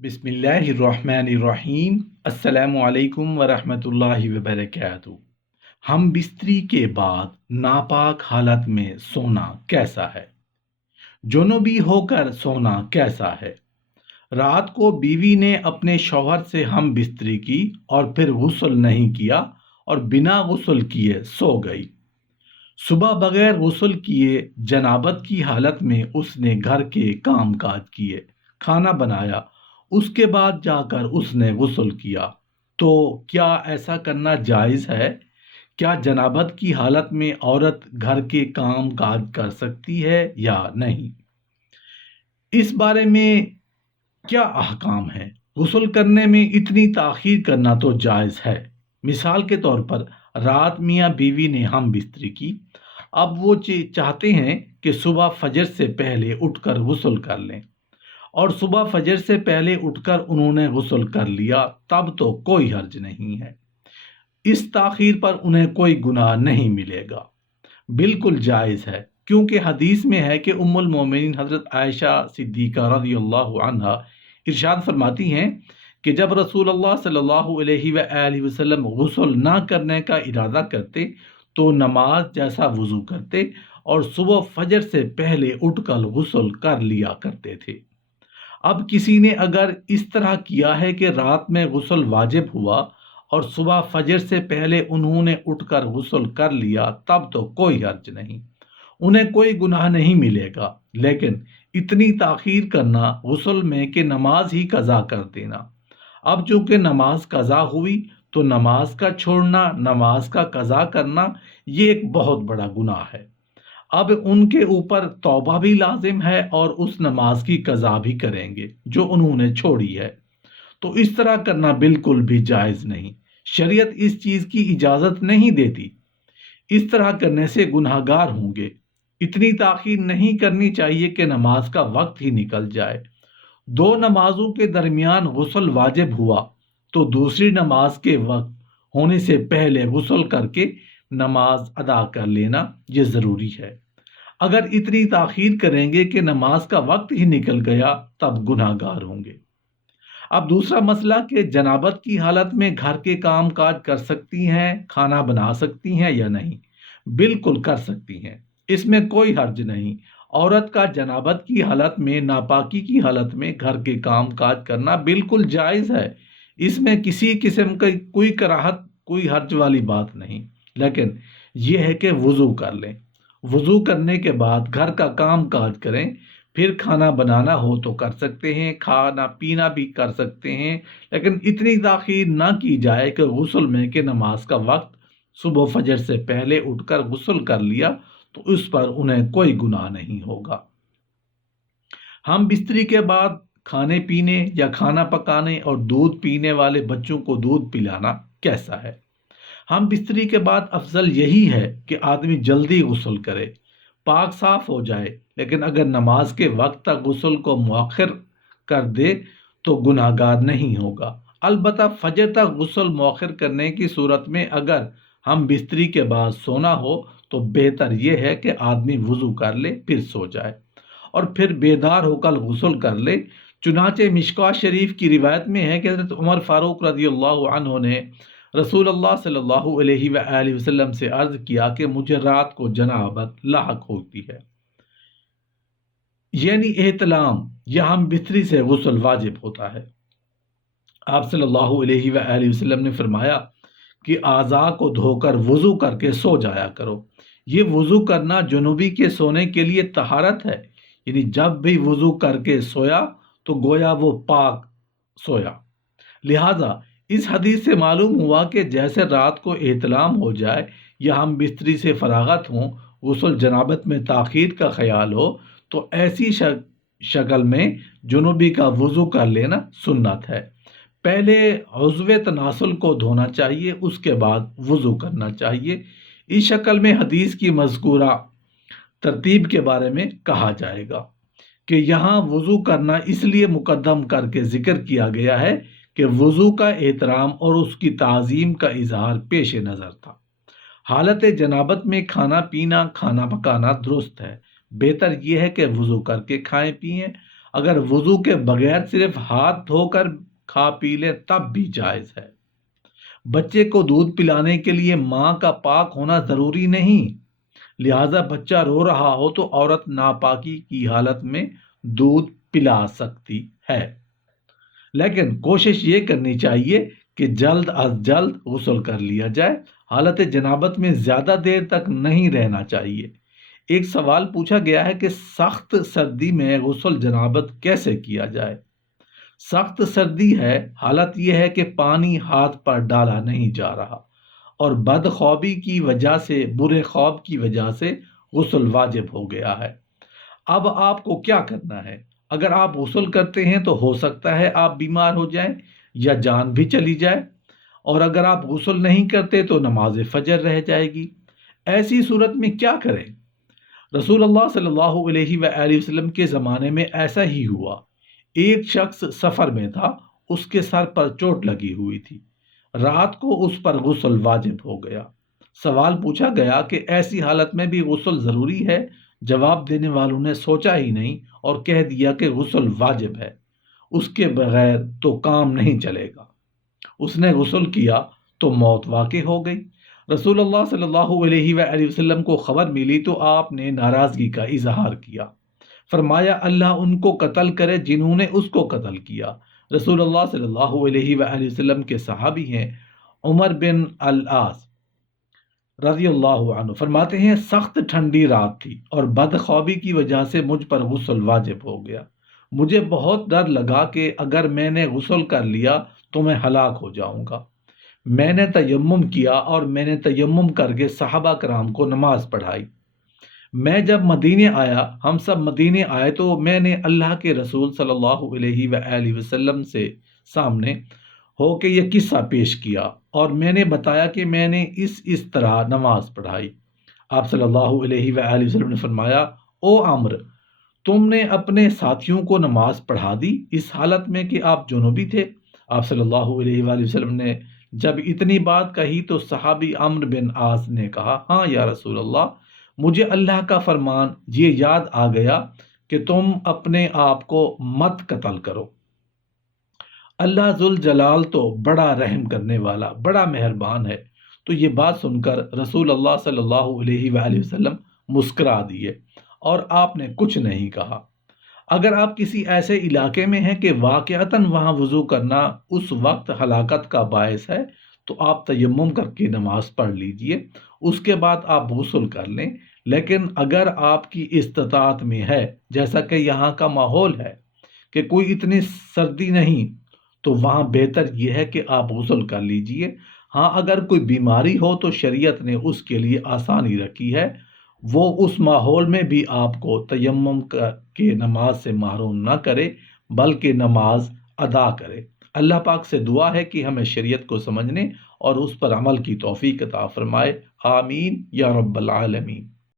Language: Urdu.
بسم اللہ الرحمن الرحیم۔ السلام علیکم ورحمۃ اللہ وبرکاتہ۔ ہم بستری کے بعد ناپاک حالت میں سونا کیسا ہے؟ جنوبی ہو کر سونا کیسا ہے؟ رات کو بیوی نے اپنے شوہر سے ہم بستری کی اور پھر غسل نہیں کیا اور بنا غسل کیے سو گئی۔ صبح بغیر غسل کیے جنابت کی حالت میں اس نے گھر کے کام کاج کیے، کھانا بنایا، اس کے بعد جا کر اس نے غسل کیا، تو کیا ایسا کرنا جائز ہے؟ کیا جنابت کی حالت میں عورت گھر کے کام کاج کر سکتی ہے یا نہیں؟ اس بارے میں کیا احکام ہے؟ غسل کرنے میں اتنی تاخیر کرنا تو جائز ہے۔ مثال کے طور پر رات میاں بیوی نے ہم بستری کی، اب وہ چاہتے ہیں کہ صبح فجر سے پہلے اٹھ کر غسل کر لیں، اور صبح فجر سے پہلے اٹھ کر انہوں نے غسل کر لیا، تب تو کوئی حرج نہیں ہے۔ اس تاخیر پر انہیں کوئی گناہ نہیں ملے گا، بالکل جائز ہے، کیونکہ حدیث میں ہے کہ ام المومنین حضرت عائشہ صدیقہ رضی اللہ عنہا ارشاد فرماتی ہیں کہ جب رسول اللہ صلی اللہ علیہ وآلہ وسلم غسل نہ کرنے کا ارادہ کرتے تو نماز جیسا وضو کرتے اور صبح فجر سے پہلے اٹھ کر غسل کر لیا کرتے تھے۔ اب کسی نے اگر اس طرح کیا ہے کہ رات میں غسل واجب ہوا اور صبح فجر سے پہلے انہوں نے اٹھ کر غسل کر لیا، تب تو کوئی حرج نہیں، انہیں کوئی گناہ نہیں ملے گا۔ لیکن اتنی تاخیر کرنا غسل میں کہ نماز ہی قضا کر دینا، اب چونکہ نماز قضا ہوئی تو نماز کا چھوڑنا، نماز کا قضا کرنا، یہ ایک بہت بڑا گناہ ہے۔ اب ان کے اوپر توبہ بھی لازم ہے اور اس نماز کی قضا بھی کریں گے جو انہوں نے چھوڑی ہے۔ تو اس طرح کرنا بالکل بھی جائز نہیں، شریعت اس چیز کی اجازت نہیں دیتی۔ اس طرح کرنے سے گناہ گار ہوں گے۔ اتنی تاخیر نہیں کرنی چاہیے کہ نماز کا وقت ہی نکل جائے۔ دو نمازوں کے درمیان غسل واجب ہوا تو دوسری نماز کے وقت ہونے سے پہلے غسل کر کے نماز ادا کر لینا یہ ضروری ہے۔ اگر اتنی تاخیر کریں گے کہ نماز کا وقت ہی نکل گیا تب گناہ گار ہوں گے۔ اب دوسرا مسئلہ کہ جنابت کی حالت میں گھر کے کام کاج کر سکتی ہیں، کھانا بنا سکتی ہیں یا نہیں؟ بالکل کر سکتی ہیں، اس میں کوئی حرج نہیں۔ عورت کا جنابت کی حالت میں، ناپاکی کی حالت میں گھر کے کام کاج کرنا بالکل جائز ہے، اس میں کسی قسم کی کوئی کراہت، کوئی حرج والی بات نہیں۔ لیکن یہ ہے کہ وضو کر لیں، وضو کرنے کے بعد گھر کا کام کاج کریں، پھر کھانا بنانا ہو تو کر سکتے ہیں، کھانا پینا بھی کر سکتے ہیں، لیکن اتنی تاخیر نہ کی جائے کہ غسل میں کہ نماز کا وقت صبح فجر سے پہلے اٹھ کر غسل کر لیا تو اس پر انہیں کوئی گناہ نہیں ہوگا۔ ہم بستری کے بعد کھانے پینے یا کھانا پکانے اور دودھ پینے والے بچوں کو دودھ پلانا کیسا ہے؟ ہم بستری کے بعد افضل یہی ہے کہ آدمی جلدی غسل کرے، پاک صاف ہو جائے، لیکن اگر نماز کے وقت تک غسل کو مؤخر کر دے تو گناہ گار نہیں ہوگا۔ البتہ فجر تک غسل مؤخر کرنے کی صورت میں اگر ہم بستری کے بعد سونا ہو تو بہتر یہ ہے کہ آدمی وضو کر لے پھر سو جائے اور پھر بیدار ہو کر غسل کر لے۔ چنانچہ مشکوہ شریف کی روایت میں ہے کہ حضرت عمر فاروق رضی اللہ عنہ نے رسول اللہ صلی اللہ علیہ وآلہ وسلم سے عرض کیا کہ مجھے رات کو جنابت لاحق ہوتی ہے، یعنی احتلام یا ہم بستری سے غسل واجب ہوتا ہے۔ آپ صلی اللہ علیہ وآلہ وسلم نے فرمایا کہ اعضاء کو دھو کر وضو کر کے سو جایا کرو۔ یہ وضو کرنا جنوبی کے سونے کے لیے طہارت ہے، یعنی جب بھی وضو کر کے سویا تو گویا وہ پاک سویا۔ لہذا اس حدیث سے معلوم ہوا کہ جیسے رات کو احتلام ہو جائے یا ہم بستری سے فراغت ہوں، غسل جنابت میں تاخیر کا خیال ہو تو ایسی شکل میں جنوبی کا وضو کر لینا سنت ہے۔ پہلے عضو تناسل کو دھونا چاہیے، اس کے بعد وضو کرنا چاہیے۔ اس شکل میں حدیث کی مذکورہ ترتیب کے بارے میں کہا جائے گا کہ یہاں وضو کرنا اس لیے مقدم کر کے ذکر کیا گیا ہے کہ وضو کا احترام اور اس کی تعظیم کا اظہار پیش نظر تھا۔ حالت جنابت میں کھانا پینا، کھانا پکانا درست ہے، بہتر یہ ہے کہ وضو کر کے کھائیں پیئیں۔ اگر وضو کے بغیر صرف ہاتھ دھو کر کھا پی لے تب بھی جائز ہے۔ بچے کو دودھ پلانے کے لیے ماں کا پاک ہونا ضروری نہیں، لہذا بچہ رو رہا ہو تو عورت ناپاکی کی حالت میں دودھ پلا سکتی ہے، لیکن کوشش یہ کرنی چاہیے کہ جلد از جلد غسل کر لیا جائے، حالت جنابت میں زیادہ دیر تک نہیں رہنا چاہیے۔ ایک سوال پوچھا گیا ہے کہ سخت سردی میں غسل جنابت کیسے کیا جائے؟ سخت سردی ہے، حالت یہ ہے کہ پانی ہاتھ پر ڈالا نہیں جا رہا اور بدخوابی کی وجہ سے، برے خواب کی وجہ سے غسل واجب ہو گیا ہے۔ اب آپ کو کیا کرنا ہے؟ اگر آپ غسل کرتے ہیں تو ہو سکتا ہے آپ بیمار ہو جائیں یا جان بھی چلی جائے، اور اگر آپ غسل نہیں کرتے تو نماز فجر رہ جائے گی۔ ایسی صورت میں کیا کریں؟ رسول اللہ صلی اللہ علیہ وآلہ وسلم کے زمانے میں ایسا ہی ہوا۔ ایک شخص سفر میں تھا، اس کے سر پر چوٹ لگی ہوئی تھی، رات کو اس پر غسل واجب ہو گیا۔ سوال پوچھا گیا کہ ایسی حالت میں بھی غسل ضروری ہے؟ جواب دینے والوں نے سوچا ہی نہیں اور کہہ دیا کہ غسل واجب ہے، اس کے بغیر تو کام نہیں چلے گا۔ اس نے غسل کیا تو موت واقع ہو گئی۔ رسول اللہ صلی اللہ علیہ وآلہ وسلم کو خبر ملی تو آپ نے ناراضگی کا اظہار کیا، فرمایا اللہ ان کو قتل کرے جنہوں نے اس کو قتل کیا۔ رسول اللہ صلی اللہ علیہ وآلہ وسلم کے صحابی ہیں عمر بن العاص رضی اللہ عنہ، فرماتے ہیں سخت ٹھنڈی رات تھی اور بدخوابی کی وجہ سے مجھ پر غسل واجب ہو گیا۔ مجھے بہت ڈر لگا کہ اگر میں نے غسل کر لیا تو میں ہلاک ہو جاؤں گا۔ میں نے تیمم کیا اور میں نے تیمم کر کے صحابہ کرام کو نماز پڑھائی۔ میں جب مدینے آیا، ہم سب مدینے آئے تو میں نے اللہ کے رسول صلی اللہ علیہ وآلہ وسلم سے سامنے ہو کے یہ قصہ پیش کیا اور میں نے بتایا کہ میں نے اس طرح نماز پڑھائی۔ آپ صلی اللہ علیہ وآلہ وسلم نے فرمایا او عمر، تم نے اپنے ساتھیوں کو نماز پڑھا دی اس حالت میں کہ آپ جنوبی تھے؟ آپ صلی اللہ علیہ وآلہ وسلم نے جب اتنی بات کہی تو صحابی عمرو بن عاص نے کہا ہاں یا رسول اللہ، مجھے اللہ کا فرمان یہ یاد آ گیا کہ تم اپنے آپ کو مت قتل کرو، اللہ ذوالجلال تو بڑا رحم کرنے والا، بڑا مہربان ہے۔ تو یہ بات سن کر رسول اللہ صلی اللہ علیہ وآلہ وسلم مسکرا دیے اور آپ نے کچھ نہیں کہا۔ اگر آپ کسی ایسے علاقے میں ہیں کہ واقعتاً وہاں وضو کرنا اس وقت ہلاکت کا باعث ہے تو آپ تیمم کر کے نماز پڑھ لیجئے، اس کے بعد آپ غسل کر لیں۔ لیکن اگر آپ کی استطاعت میں ہے، جیسا کہ یہاں کا ماحول ہے کہ کوئی اتنی سردی نہیں، تو وہاں بہتر یہ ہے کہ آپ غسل کر لیجئے۔ ہاں اگر کوئی بیماری ہو تو شریعت نے اس کے لیے آسانی رکھی ہے، وہ اس ماحول میں بھی آپ کو تیمم کے نماز سے محروم نہ کرے بلکہ نماز ادا کرے۔ اللہ پاک سے دعا ہے کہ ہمیں شریعت کو سمجھنے اور اس پر عمل کی توفیق عطا فرمائے، آمین یا رب العالمین۔